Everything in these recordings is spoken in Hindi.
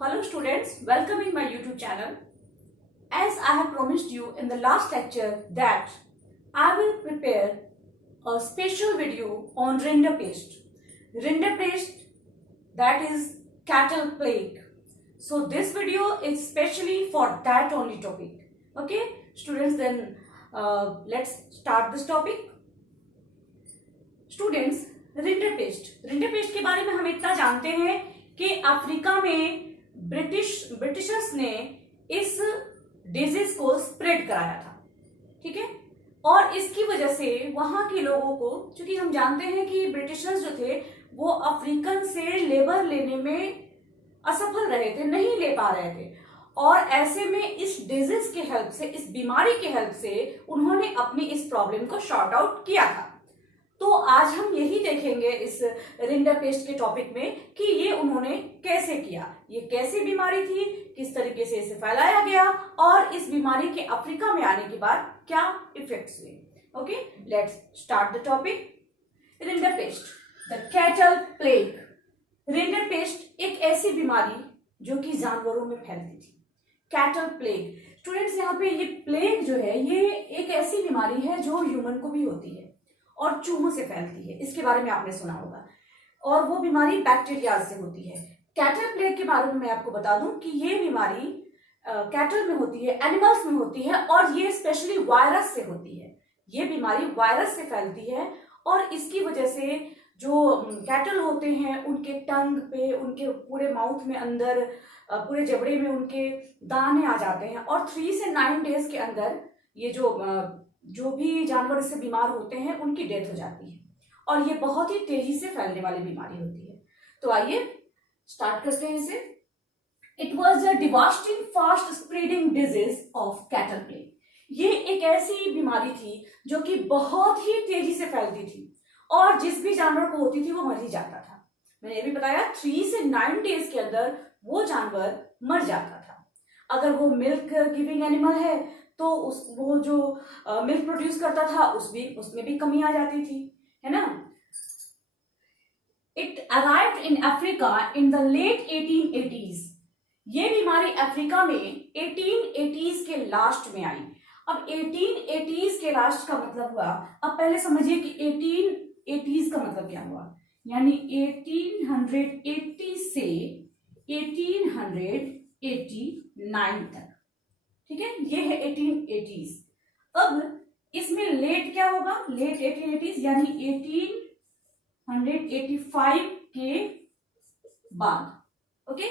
Hello students, welcome in my YouTube channel. As I have promised you in the last lecture that I will prepare a special video on rinderpest. Rinderpest, that is cattle plague. So this video is specially for that only topic. Okay students, then let's start this topic. Students, rinderpest के बारे में हम इतना जानते हैं कि अफ्रीका में ब्रिटिशर्स ने इस डिजीज को स्प्रेड कराया था, ठीक है। और इसकी वजह से वहां के लोगों को, क्योंकि हम जानते हैं कि ब्रिटिशर्स जो थे वो अफ्रीकन से लेबर लेने में असफल रहे थे, नहीं ले पा रहे थे, और ऐसे में इस डिजीज के हेल्प से, इस बीमारी के हेल्प से उन्होंने अपनी इस प्रॉब्लम को शॉर्ट आउट किया था। तो आज हम यही देखेंगे इस रिंडरपेस्ट के टॉपिक में कि ये उन्होंने कैसे किया, ये कैसी बीमारी थी, किस तरीके से इसे फैलाया गया और इस बीमारी के अफ्रीका में आने के बाद क्या इफेक्ट्स हुए। Okay, let's start the topic. Rinderpest, the cattle plague. Rinderpest एक ऐसी बीमारी जो कि जानवरों में फैलती थी, कैटल प्लेग। स्टूडेंट्स, यहाँ पे ये प्लेग जो है ये एक ऐसी बीमारी है जो ह्यूमन को भी होती है और चूहों से फैलती है, इसके बारे में आपने सुना होगा, और वो बीमारी बैक्टीरिया से होती है। कैटल प्लेग के बारे में मैं आपको बता दूं कि ये बीमारी कैटल में होती है, एनिमल्स में होती है, और ये स्पेशली वायरस से होती है। ये बीमारी वायरस से फैलती है और इसकी वजह से जो कैटल होते हैं उनके टंग पे, उनके पूरे माउथ में अंदर, पूरे जबड़े में उनके दाने आ जाते हैं, और 3 से 9 डेज के अंदर ये जो भी जानवर इससे बीमार होते हैं उनकी डेथ हो जाती है, और ये बहुत ही तेजी से फैलने वाली बीमारी होती है। तो आइए स्टार्ट करते हैं इसे। It was a devastating fast spreading disease of cattle plague. ये एक ऐसी बीमारी थी जो कि बहुत ही तेजी से फैलती थी, और जिस भी जानवर को होती थी वो मर ही जाता था। मैंने ये भी बताया 3 से 9 डेज के अंदर वो जानवर मर जाता था। अगर वो मिल्क गिविंग एनिमल है तो वो जो मिल्क प्रोड्यूस करता था उसमें भी कमी आ जाती थी, है ना। It arrived in Africa in the late 1880s। ये बीमारी अफ्रीका में 1880s के लास्ट में आई। अब 1880s के लास्ट का मतलब हुआ, अब पहले समझिए कि 1880s का मतलब क्या हुआ, यानी 1880 से 1889 तक, ठीक है। ये है 1880s। अब इसमें लेट क्या होगा, लेट 1880s यानी 1885 के बाद। ओके,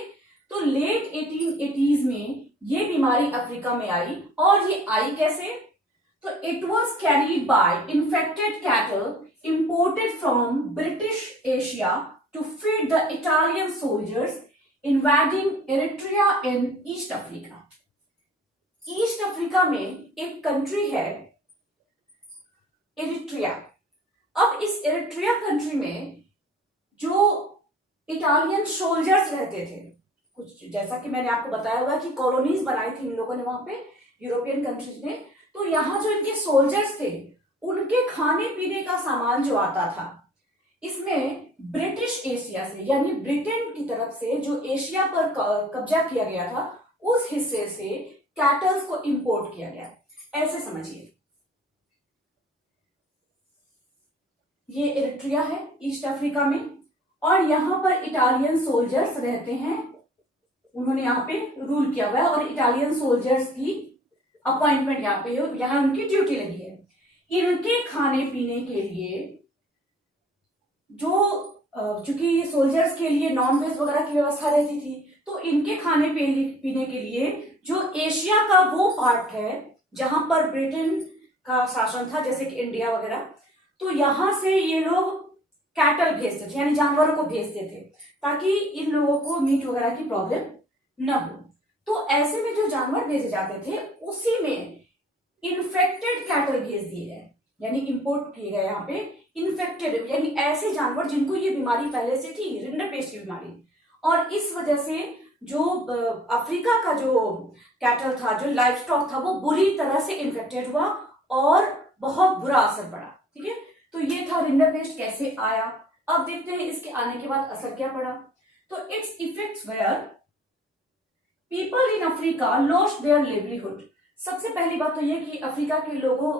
तो लेट 1880s में ये बीमारी अफ्रीका में आई, और ये आई कैसे, तो it was carried by infected cattle imported from British Asia to feed the Italian soldiers invading Eritrea in East Africa. East Africa में एक कंट्री है एरिट्रिया। अब इस एरिट्रिया कंट्री में जो इटालियन सोल्जर्स रहते थे, कुछ जैसा कि मैंने आपको बताया होगा कि कॉलोनीज बनाई थी इन लोगों ने वहां पे, यूरोपियन कंट्रीज ने। तो यहाँ जो इनके सोल्जर्स थे उनके खाने पीने का सामान जो आता था, इसमें ब्रिटिश एशिया से, यानी ब्रिटेन की तरफ से जो एशिया पर कब्जा किया गया था उस हिस्से से कैटल्स को इंपोर्ट किया गया। ऐसे समझिए, ये एरिट्रिया है ईस्ट अफ्रीका में, और यहां पर इटालियन सोल्जर्स रहते हैं, उन्होंने यहाँ पे रूल किया हुआ है, और इटालियन सोल्जर्स की अपॉइंटमेंट यहाँ पे, यहाँ उनकी ड्यूटी लगी है। इनके खाने पीने के लिए चूंकि सोल्जर्स के लिए नॉन वेज वगैरह की व्यवस्था रहती थी, तो इनके खाने पीने के लिए जो एशिया का वो पार्ट है जहां पर ब्रिटेन का शासन था, जैसे कि इंडिया वगैरह, तो यहां से ये लोग कैटल भेजते थे, यानी जानवरों को भेजते थे, ताकि इन लोगों को मीट वगैरह की प्रॉब्लम न हो। तो ऐसे में जो जानवर भेजे जाते थे उसी में इन्फेक्टेड कैटल भेज दिए गए, यानी इंपोर्ट किए गए यहाँ पे इन्फेक्टेड, यानी ऐसे जानवर जिनको ये बीमारी पहले से थी, रिंडरपेस्ट की बीमारी। और इस वजह से जो अफ्रीका का जो कैटल था, जो लाइफ स्टॉक था, वो बुरी तरह से इन्फेक्टेड हुआ और बहुत बुरा असर पड़ा, ठीक है। तो ये था रिंडरपेस्ट कैसे आया। अब देखते हैं इसके आने के बाद असर क्या पड़ा। तो its effects were people in Africa lost their livelihood. सबसे पहली बात तो ये कि अफ्रीका के लोगों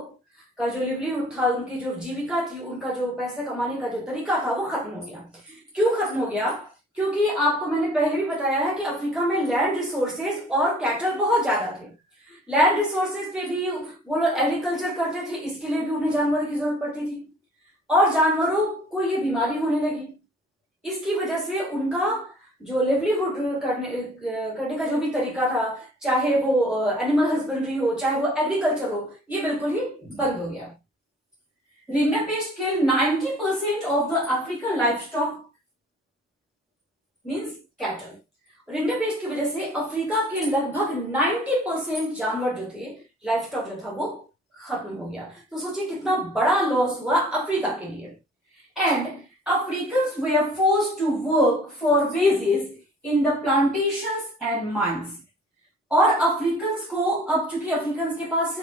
का जो लिवलीहुड था, उनकी जो जीविका थी, उनका जो पैसे कमाने का जो तरीका था वो खत्म हो गया। क्यों खत्म हो गया? क्योंकि आपको मैंने पहले भी बताया है कि अफ्रीका में लैंड रिसोर्सेज और कैटल बहुत ज्यादा थे। लैंड रिसोर्सेज पे भी वो लोग एग्रीकल्चर करते थे, इसके लिए भी उन्हें जानवरों की जरूरत पड़ती थी और जानवरों को ये बीमारी होने लगी। इसकी वजह से उनका जो लिवलीहुड करने का जो भी तरीका था, चाहे वो एनिमल हस्बेंड्री हो, चाहे वो एग्रीकल्चर हो, ये बिल्कुल ही बंद हो गया। Rinderpest kill 90% of the African livestock means cattle. Rinderpest की वजह से अफ्रीका के लगभग 90% जानवर जो थे, लाइवस्टॉक जो था, वो खत्म हो गया। तो सोचिए कितना बड़ा लॉस हुआ अफ्रीका के लिए। And Africans were forced to work for wages in the plantations and mines. और अफ्रीकन्स को, अब चूंकि अफ्रीकन्स के पास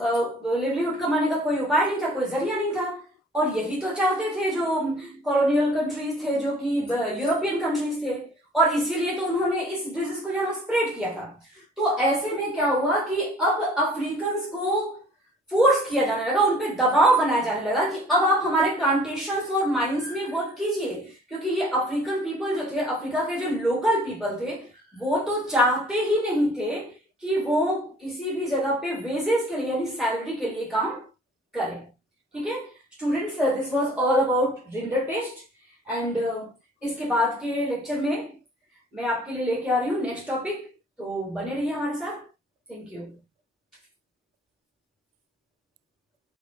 लिवलीहुड कमाने का कोई उपाय नहीं था, कोई जरिया नहीं था, और यही तो चाहते थे जो कॉलोनियल कंट्रीज थे, जो कि यूरोपियन कंट्रीज थे, और इसीलिए तो उन्होंने इस डिजीज को यहाँ स्प्रेड किया था। तो ऐसे में क्या हुआ कि अब अफ्रीकन्स को फोर्स किया जाने लगा, उन पे दबाव बनाया जाने लगा कि अब आप हमारे प्लांटेशंस और माइंस में वर्क कीजिए, क्योंकि ये अफ्रीकन पीपल जो थे, अफ्रीका के जो लोकल पीपल थे, वो तो चाहते ही नहीं थे कि वो किसी भी जगह पे वेजेस के लिए यानी सैलरी के लिए काम करें। ठीक है students, this was all about rinderpest and इसके बाद के लेक्चर में मैं आपके लिए लेके आ रही हूँ नेक्स्ट टॉपिक, तो बने रहिए हमारे साथ। Thank you.